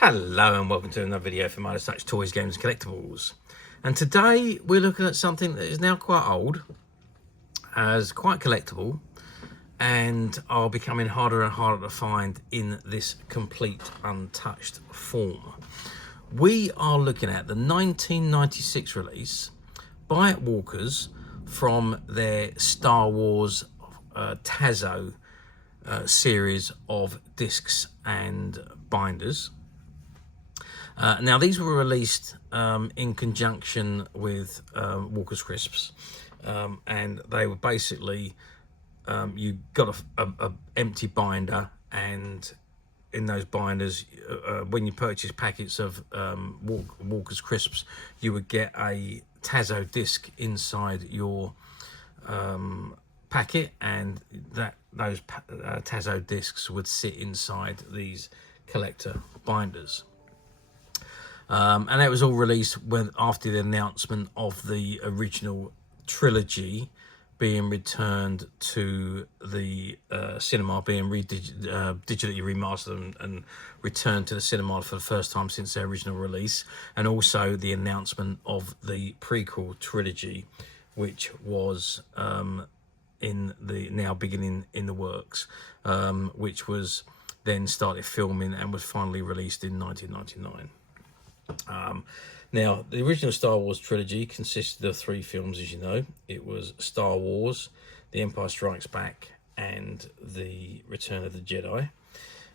Hello and welcome to another video from Midas Touch Toys, Games and Collectibles. And today we're looking at something that is now quite old, as quite collectible, and are becoming harder and harder to find in this complete untouched form. We are looking at the 1996 release by Walkers from their Star Wars Tazo series of discs and binders. Now these were released in conjunction with Walker's Crisps, and they were basically you got a empty binder, and in those binders, when you purchase packets of Walker's Crisps, you would get a Tazo disc inside your packet, and those Tazo discs would sit inside these collector binders. And that was all released after the announcement of the original trilogy being returned to the cinema, being digitally remastered and returned to the cinema for the first time since their original release, and also the announcement of the prequel trilogy, which was beginning in the works, which was then started filming and was finally released in 1999. Now, the original Star Wars trilogy consisted of 3 films, as you know. It was Star Wars, The Empire Strikes Back, and The Return of the Jedi.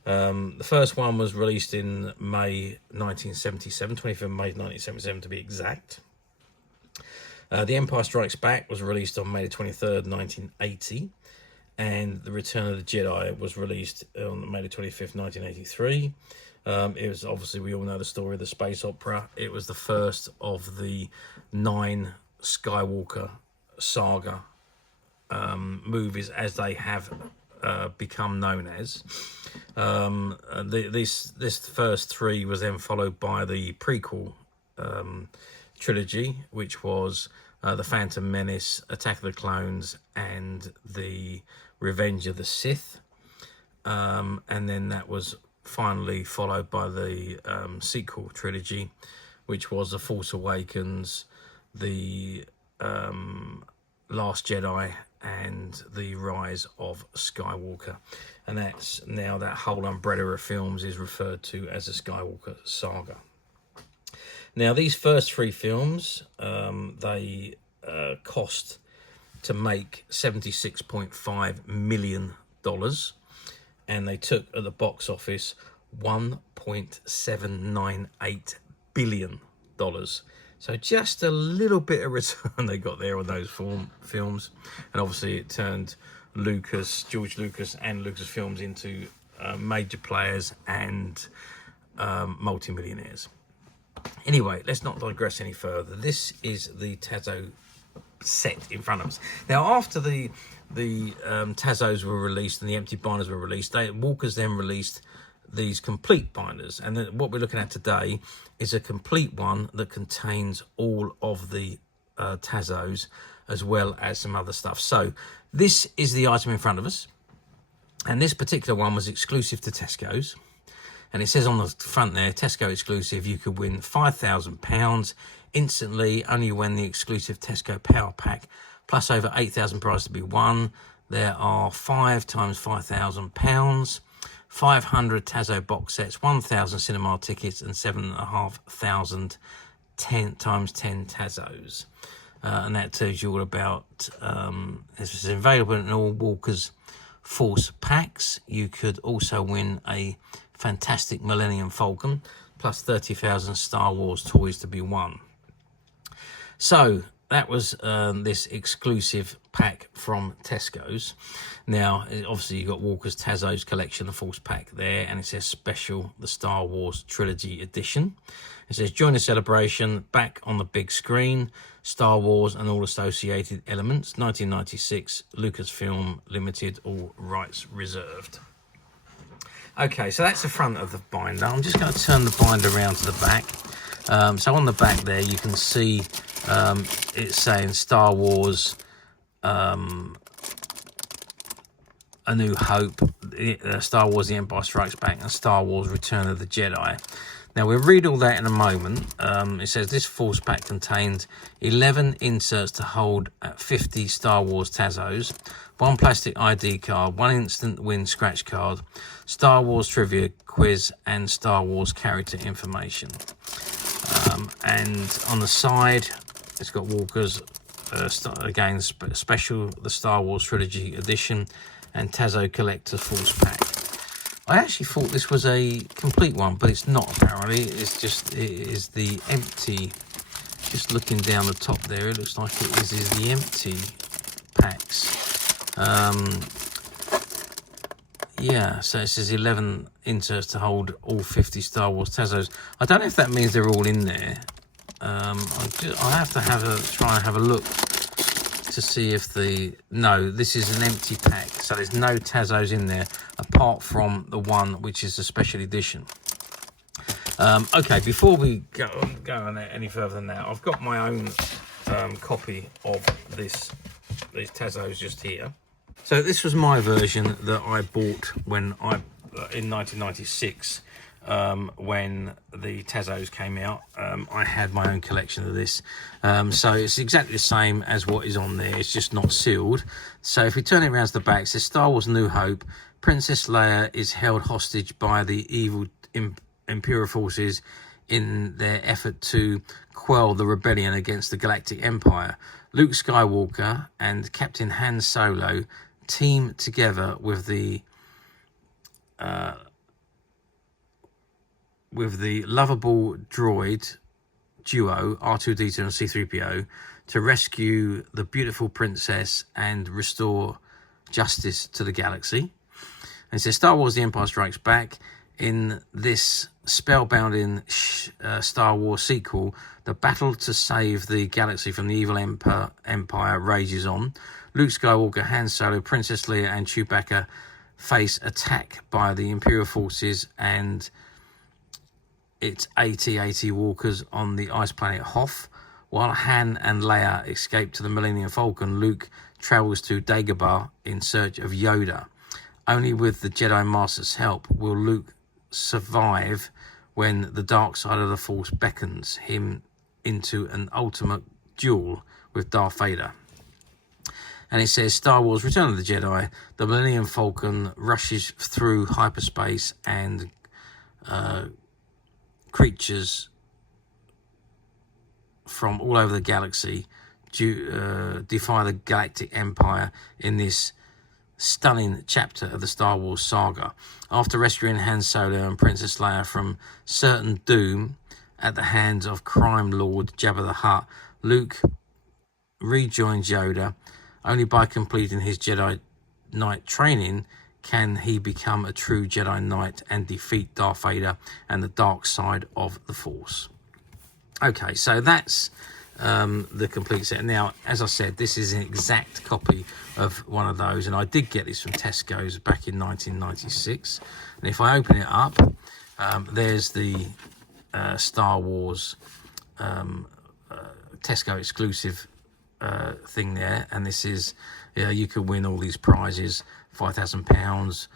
The first one was released in May 1977, 25th May 1977 to be exact. The Empire Strikes Back was released on May 23rd, 1980. And The Return of the Jedi was released on May 25th, 1983. It was obviously, we all know the story of the space opera. It was the first of the 9 Skywalker saga movies, as they have become known as. This first 3 was then followed by the prequel trilogy, which was The Phantom Menace, Attack of the Clones, and The Revenge of the Sith. And then that was finally followed by the sequel trilogy, which was The Force Awakens, The Last Jedi, and The Rise of Skywalker. And that's now, that whole umbrella of films is referred to as the Skywalker saga. Now, these first 3 films, they cost to make $76.5 million. And they took at the box office $1.798 billion. So just a little bit of return they got there on those films. And obviously it turned George Lucas and Lucasfilms into major players and multi-millionaires. Anyway, let's not digress any further. This is the Tazo set in front of us. Now, after the Tazos were released and the empty binders were released, Walkers then released these complete binders, and then what we're looking at today is a complete one that contains all of the Tazos as well as some other stuff. So this is the item in front of us, and this particular one was exclusive to Tesco's, and it says on the front there, Tesco exclusive, you could win £5,000 instantly only when the exclusive Tesco Power Pack plus over 8,000 prizes to be won. There are 5 times £5,000, 500 Tazo box sets, 1,000 cinema tickets, and 7,500 times 10 Tazos. And that tells you all about this is available in all Walker's Force packs. You could also win a fantastic Millennium Falcon plus 30,000 Star Wars toys to be won. So that was this exclusive pack from Tesco's. Now, obviously, you've got Walker's Tazo's collection, the Force Pack there, and it says special, the Star Wars Trilogy Edition. It says, join the celebration, back on the big screen, Star Wars and all associated elements, 1996, Lucasfilm Limited, all rights reserved. Okay, so that's the front of the binder. I'm just going to turn the binder around to the back. So on the back there, you can see it's saying Star Wars A New Hope, Star Wars The Empire Strikes Back, and Star Wars Return of the Jedi. Now, we'll read all that in a moment. It says this force pack contains 11 inserts to hold 50 Star Wars Tazos, 1 plastic ID card, 1 instant win scratch card, Star Wars trivia quiz, and Star Wars character information. And on the side, it's got Walker's, again, special, the Star Wars Trilogy edition, and Tazo Collectors Force Pack. I actually thought this was a complete one, but it's not apparently. It is the empty, just looking down the top there, it looks like it is the empty packs. Yeah, so it says 11 inserts to hold all 50 Star Wars Tazos. I don't know if that means they're all in there. I have to try and have a look to see if no, this is an empty pack, so there's no Tazos in there apart from the one which is a special edition. Okay, before we go on any further than that, I've got my own copy of these Tazos just here. So this was my version that I bought when in 1996. When the Tazos came out, I had my own collection of this. So it's exactly the same as what is on there. It's just not sealed. So if we turn it around to the back, it says Star Wars New Hope. Princess Leia is held hostage by the evil Imperial forces in their effort to quell the rebellion against the Galactic Empire. Luke Skywalker and Captain Han Solo team together with the lovable droid duo R2-D2 and C-3PO to rescue the beautiful princess and restore justice to the galaxy. And it says Star Wars The Empire Strikes Back. In this spellbinding Star Wars sequel, the battle to save the galaxy from the evil empire rages on. Luke Skywalker, Han Solo, Princess Leia and Chewbacca face attack by the Imperial forces and its AT-AT walkers on the ice planet Hoth. While Han and Leia escape to the Millennium Falcon, Luke travels to Dagobah in search of Yoda. Only with the Jedi Master's help will Luke survive when the dark side of the Force beckons him into an ultimate duel with Darth Vader. And it says Star Wars Return of the Jedi. The Millennium Falcon rushes through hyperspace and creatures from all over the galaxy defy the Galactic Empire in this stunning chapter of the Star Wars saga. After rescuing Han Solo and Princess Leia from certain doom at the hands of crime lord Jabba the Hutt, Luke rejoins Yoda. Only by completing his Jedi Knight training can he become a true Jedi Knight and defeat Darth Vader and the dark side of the Force. Okay, so that's the complete set. Now, as I said, this is an exact copy of one of those, and I did get this from Tesco's back in 1996. And if I open it up, there's the Star Wars Tesco exclusive thing there, and this is you could win all these prizes, £5,000.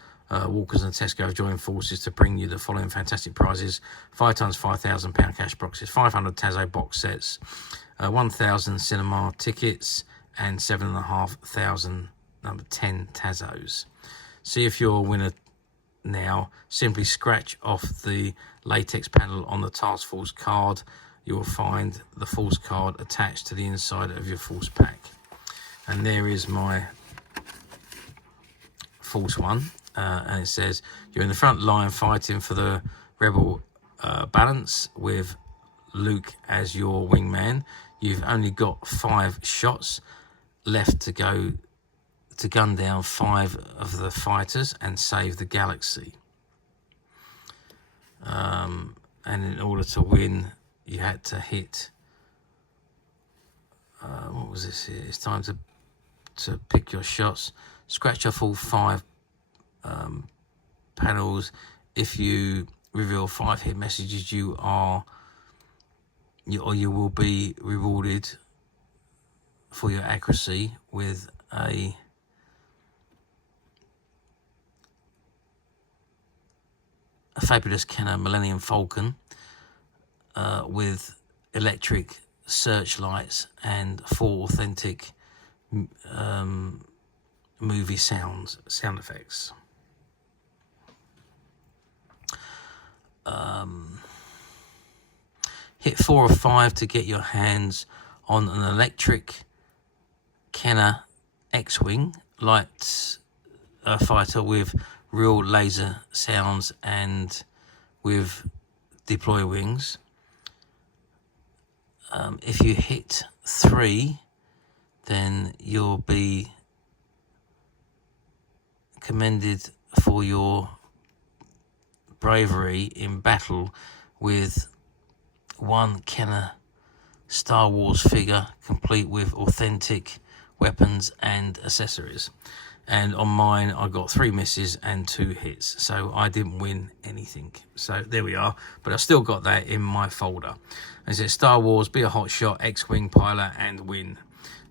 Walkers and Tesco have joined forces to bring you the following fantastic prizes: 5 times £5,000 cash boxes, 500 Tazo box sets, 1,000 cinema tickets, and 7,500 number 10 Tazos. See if you're a winner now. Simply scratch off the latex panel on the Task Force card. You will find the Force card attached to the inside of your Force pack. And there is my Force one. And it says you're in the front line fighting for the rebel balance with Luke as your wingman. You've only got 5 shots left to go to gun down 5 of the fighters and save the galaxy. And in order to win, you had to hit what was this here? It's time to pick your shots. Scratch off all 5 panels. If you reveal 5 hit messages, you will be rewarded for your accuracy with a fabulous Kenner Millennium Falcon. with electric searchlights and 4 authentic movie sound effects. Hit 4 or 5 to get your hands on an electric Kenner X-Wing light fighter with real laser sounds and with deploy wings. If you hit 3, then you'll be commended for your bravery in battle with 1 Kenner Star Wars figure complete with authentic weapons and accessories. And on mine I got 3 misses and 2 hits, so I didn't win anything. So there we are, but I still got that in my folder. It says Star Wars, be a hotshot, X-Wing pilot and win.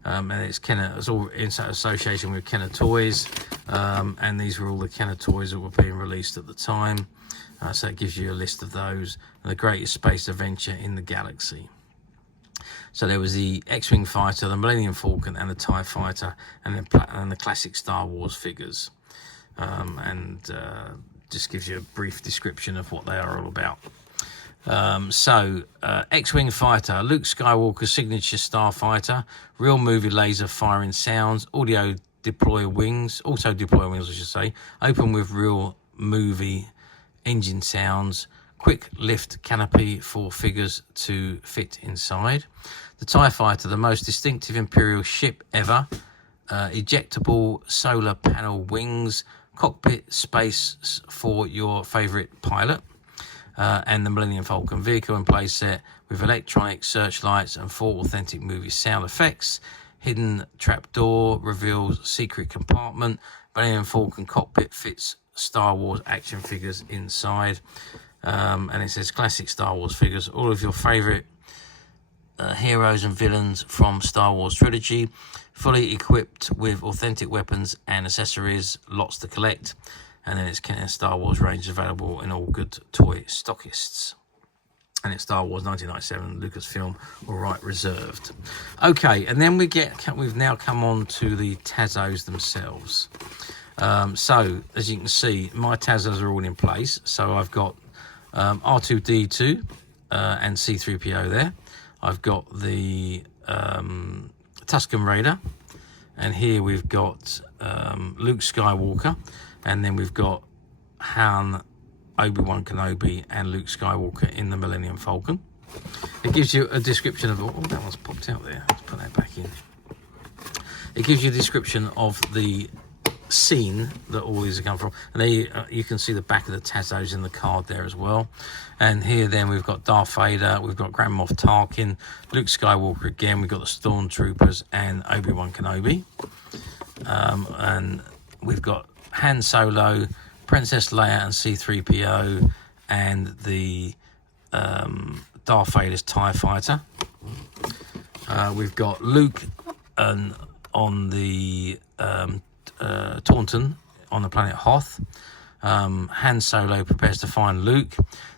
And it's Kenner, it's all in association with Kenner toys, and these were all the Kenner toys that were being released at the time. So it gives you a list of those, and the greatest space adventure in the galaxy. So there was the X-Wing fighter, the Millennium Falcon, and the TIE fighter, and the classic Star Wars figures. Just gives you a brief description of what they are all about. X-Wing fighter, Luke Skywalker's signature starfighter, real movie laser firing sounds, auto deploy wings, I should say, open with real movie engine sounds, quick lift canopy for figures to fit inside. The TIE fighter, the most distinctive Imperial ship ever, ejectable solar panel wings, cockpit space for your favourite pilot. And the Millennium Falcon vehicle and playset with electronic searchlights and 4 authentic movie sound effects. Hidden trapdoor reveals secret compartment. Millennium Falcon cockpit fits Star Wars action figures inside. And it says classic Star Wars figures. All of your favourite heroes and villains from Star Wars Trilogy. Fully equipped with authentic weapons and accessories. Lots to collect. And then it's Kenner Star Wars range available in all good toy stockists. And it's Star Wars 1997 Lucasfilm, all right, reserved. Okay, and then we've now come on to the Tazos themselves. So as you can see, my Tazos are all in place. So I've got R2D2 and C3PO there. I've got the Tusken Raider, and here we've got Luke Skywalker. And then we've got Han, Obi-Wan Kenobi, and Luke Skywalker in the Millennium Falcon. It gives you a description of... Oh, that one's popped out there. Let's put that back in. It gives you a description of the scene that all these are come from. And there you can see the back of the Tazos in the card there as well. And here then we've got Darth Vader, we've got Grand Moff Tarkin, Luke Skywalker again, we've got the Stormtroopers and Obi-Wan Kenobi. And we've got Han Solo, Princess Leia and C3PO, and the Darth Vader's TIE fighter. We've got Luke on the Taunton on the planet Hoth. Han Solo prepares to find Luke,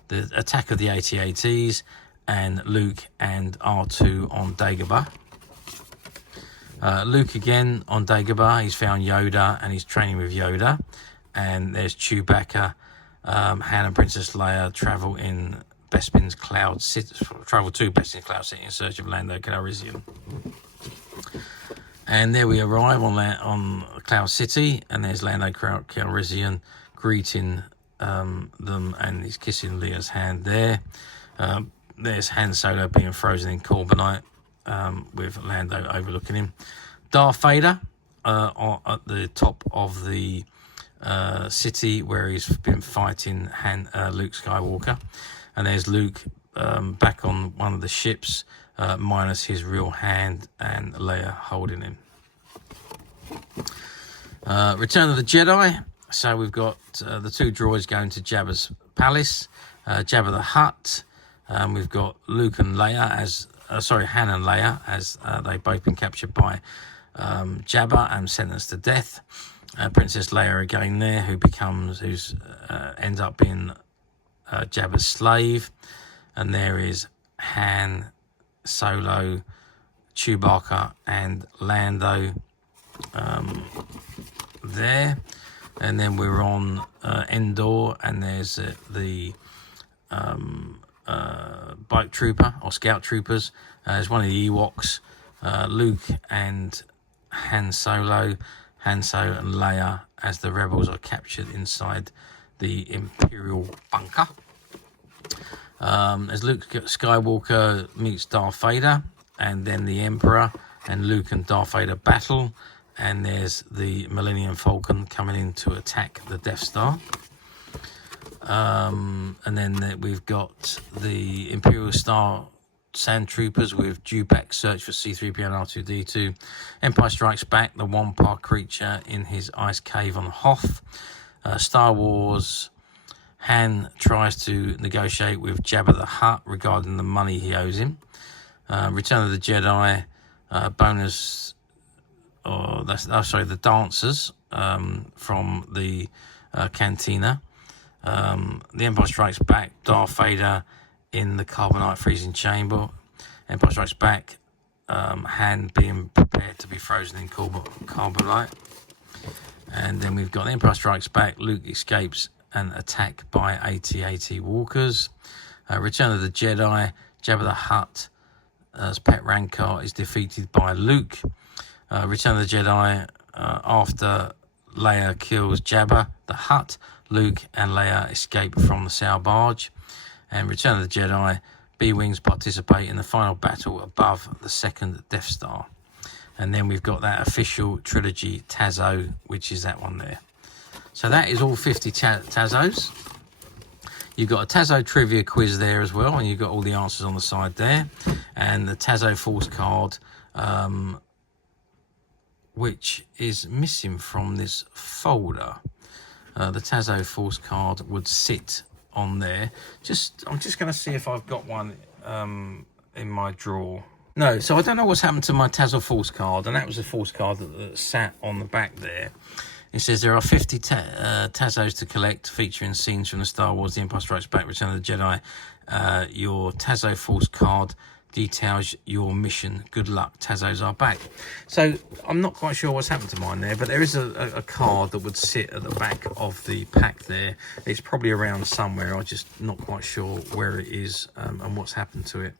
the attack of the AT-ATs, and Luke and R2 on Dagobah. Luke again on Dagobah, he's found Yoda and he's training with Yoda. And there's Chewbacca. Han and Princess Leia travel to Bespin's Cloud City in search of Lando Calrissian. And there we arrive on Cloud City, and there's Lando Calrissian greeting them, and he's kissing Leia's hand there. There's Han Solo being frozen in carbonite, with Lando overlooking him. Darth Vader at the top of the city where he's been fighting Luke Skywalker. And there's Luke back on one of the ships, minus his real hand, and Leia holding him. Return of the Jedi. So we've got the 2 droids going to Jabba's palace, Jabba the Hutt. We've got Luke and Leia Han and Leia as they've both been captured by Jabba and sentenced to death. Princess Leia again there, who ends up being Jabba's slave. and there is Han Solo, Chewbacca and Lando there. And then we're on Endor, and there's the bike trooper or scout troopers. There's one of the Ewoks, Luke and Han Solo and Leia as the rebels are captured inside the Imperial bunker. As Luke Skywalker meets Darth Vader, and then the Emperor and Luke and Darth Vader battle, and there's the Millennium Falcon coming in to attack the Death Star. And then we've got the Imperial Star Sand Troopers with Dewback search for C-3PO and R2-D2. Empire Strikes Back, the Wampa creature in his ice cave on Hoth. Star Wars, Han tries to negotiate with Jabba the Hutt regarding the money he owes him. Return of the Jedi, bonus, the dancers from the cantina. The Empire Strikes Back, Darth Vader in the carbonite freezing chamber. Empire Strikes Back, Han being prepared to be frozen in carbonite. And then we've got the Empire Strikes Back, Luke escapes an attack by AT-AT walkers. Return of the Jedi, Jabba the Hutt as Pet Rancor is defeated by Luke. Return of the Jedi, after Leia kills Jabba the Hutt, Luke and Leia escape from the Sour Barge. And Return of the Jedi, B-Wings participate in the final battle above the second Death Star. And then we've got that official trilogy Tazo, which is that one there. So that is all 50 Tazos. You've got a Tazo trivia quiz there as well, and you've got all the answers on the side there. And the Tazo Force card, which is missing from this folder. The Tazo Force card would sit on there. I'm just going to see if I've got one in my drawer. No, so I don't know what's happened to my Tazo Force card, and that was a Force card that sat on the back there. It says there are 50 Tazos to collect, featuring scenes from the Star Wars, The Empire Strikes Back, Return of the Jedi. Your Tazo Force card details your mission. Good luck, Tazos are back. So I'm not quite sure what's happened to mine there, but there is a card that would sit at the back of the pack there. It's probably around somewhere. I'm just not quite sure where it is and what's happened to it.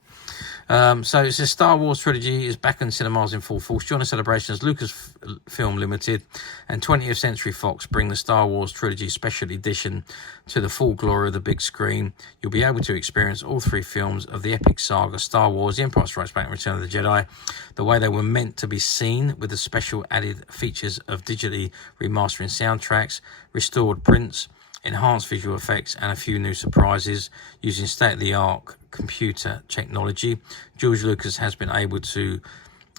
So it says Star Wars Trilogy is back in cinemas in full force. Join the celebration as Lucasfilm Limited and 20th Century Fox bring the Star Wars Trilogy Special Edition to the full glory of the big screen. You'll be able to experience all three films of the epic saga Star Wars, The Empire Strikes Back and Return of the Jedi the way they were meant to be seen, with the special added features of digitally remastering soundtracks, restored prints, enhanced visual effects, and a few new surprises using state-of-the-art computer technology. George Lucas has been able to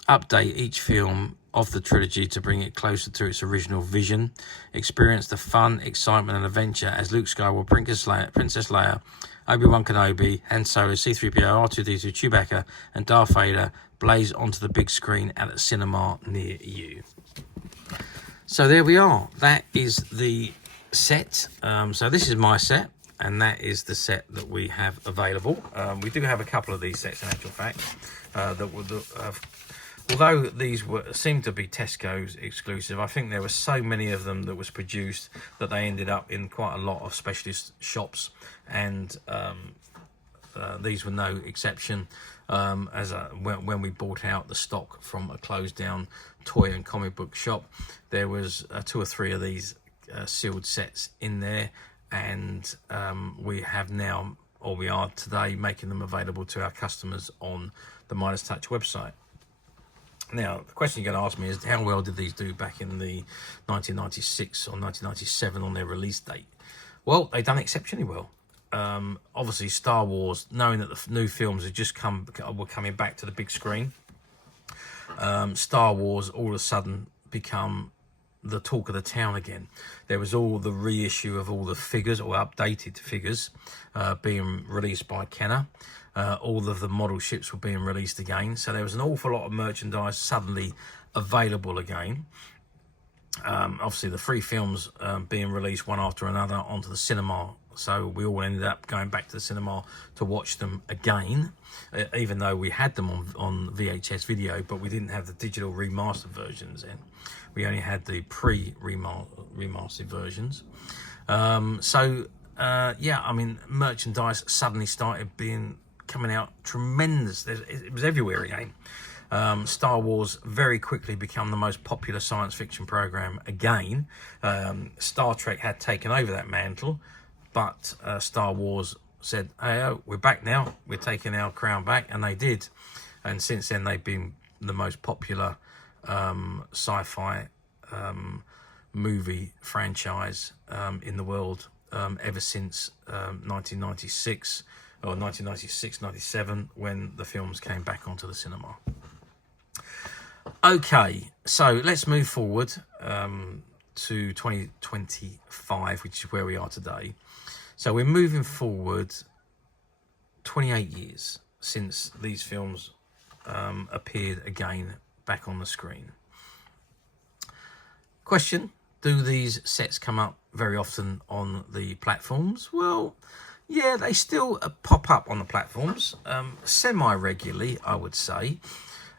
update each film of the trilogy to bring it closer to its original vision. Experience the fun, excitement, and adventure as Luke Skywalker, Princess Leia, Obi-Wan Kenobi, Han Solo, C-3PO, R2-D2, Chewbacca, and Darth Vader blaze onto the big screen at a cinema near you. So there we are. That is the set. So this is my set, and that is the set that we have available. We do have a couple of these sets in actual fact although these seem to be Tesco's exclusive. I think there were so many of them that was produced that they ended up in quite a lot of specialist shops, and these were no exception. When we bought out the stock from a closed down toy and comic book shop, there was 2 or 3 of these sealed sets in there, and we are today making them available to our customers on the Midas Touch website. Now, the question you're going to ask me is, how well did these do back in the 1996 or 1997 on their release date? Well, they've done exceptionally well. Obviously, Star Wars, knowing that the new films were coming back to the big screen, Star Wars all of a sudden become the talk of the town again. There was all the reissue of all the figures, or updated figures, being released by Kenner. All of the model ships were being released again, so there was an awful lot of merchandise suddenly available again. Obviously the 3 films being released one after another onto the cinema so we all ended up going back to the cinema to watch them again, even though we had them on VHS video, but we didn't have the digital remastered versions then. We only had the pre-remastered versions. Yeah, I mean, merchandise suddenly started coming out tremendous. It was everywhere again. Star Wars very quickly became the most popular science fiction program again. Star Trek had taken over that mantle, but Star Wars said, hey, we're back now, we're taking our crown back, and they did. And since then they've been the most popular sci-fi movie franchise in the world ever since 1996 or 1996-97, when the films came back onto the cinema. Okay, so let's move forward to 2025, which is where we are today. So we're moving forward 28 years since these films appeared again back on the screen. Question: do these sets come up very often on the platforms? Well, yeah, they still pop up on the platforms semi-regularly, I would say,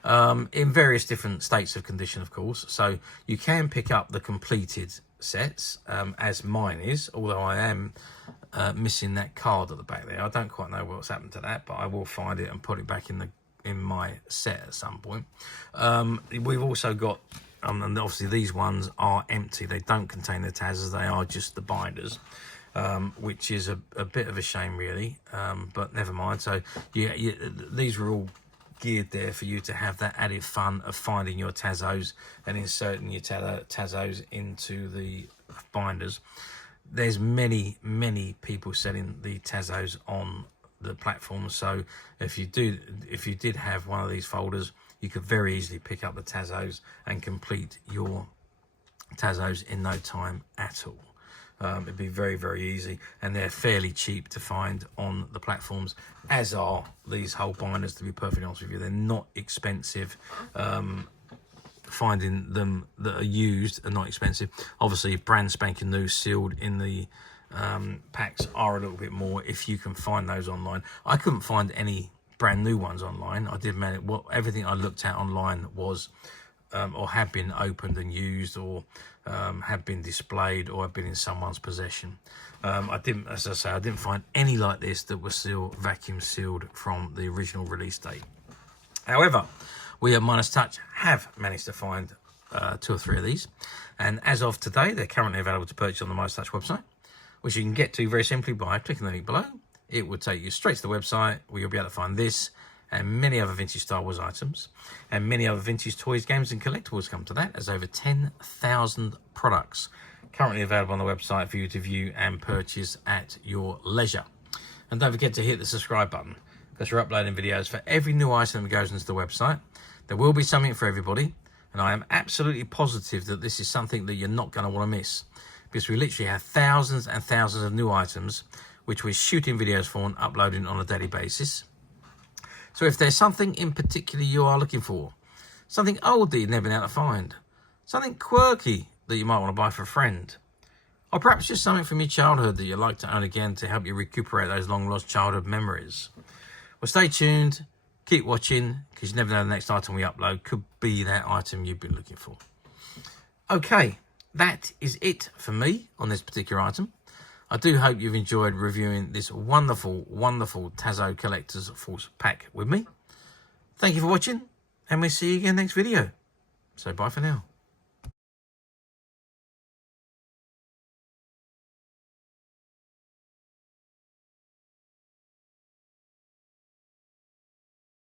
in various different states of condition, of course. So you can pick up the completed sets, as mine is, although I am missing that card at the back there. I don't quite know what's happened to that, but I will find it and put it back in my set at some point. We've also got, and obviously these ones are empty. They don't contain the Tazos. They are just the binders, which is a bit of a shame, really. But never mind. So yeah, these were all geared there for you to have that added fun of finding your Tazos and inserting your Tazos into the binders. There's many people selling the Tazos on the platform, so if you did have one of these folders, you could very easily pick up the Tazos and complete your Tazos in no time at all. It'd be very easy, and they're fairly cheap to find on the platforms, as are these whole binders, to be perfectly honest with you. They're not expensive. Finding them that are used are not expensive. Obviously brand spanking new sealed in the packs are a little bit more if you can find those online. I couldn't find any brand new ones online. I did manage, everything I looked at online was or had been opened and used, or had been displayed, or had been in someone's possession. I didn't, as I say, I didn't find any like this that were still vacuum sealed from the original release date. However, we at Minus Touch have managed to find 2 or 3 of these, and as of today, they're currently available to purchase on the Minus Touch website, which you can get to very simply by clicking the link below. It will take you straight to the website, where you'll be able to find this and many other vintage Star Wars items, and many other vintage toys, games and collectibles come to that, as over 10,000 products currently available on the website for you to view and purchase at your leisure. And don't forget to hit the subscribe button, because we're uploading videos for every new item that goes into the website. There will be something for everybody, and I am absolutely positive that this is something that you're not going to want to miss, because we literally have thousands and thousands of new items which we're shooting videos for and uploading on a daily basis. So if there's something in particular you are looking for, something old that you've never been able to find, something quirky that you might want to buy for a friend, or perhaps just something from your childhood that you'd like to own again to help you recuperate those long lost childhood memories, well, stay tuned, keep watching, because you never know the next item we upload could be that item you've been looking for. Okay, that is it for me on this particular item. I do hope you've enjoyed reviewing this wonderful Tazo Collectors Force Pack with me. Thank you for watching, and we'll see you again next video. So bye for now.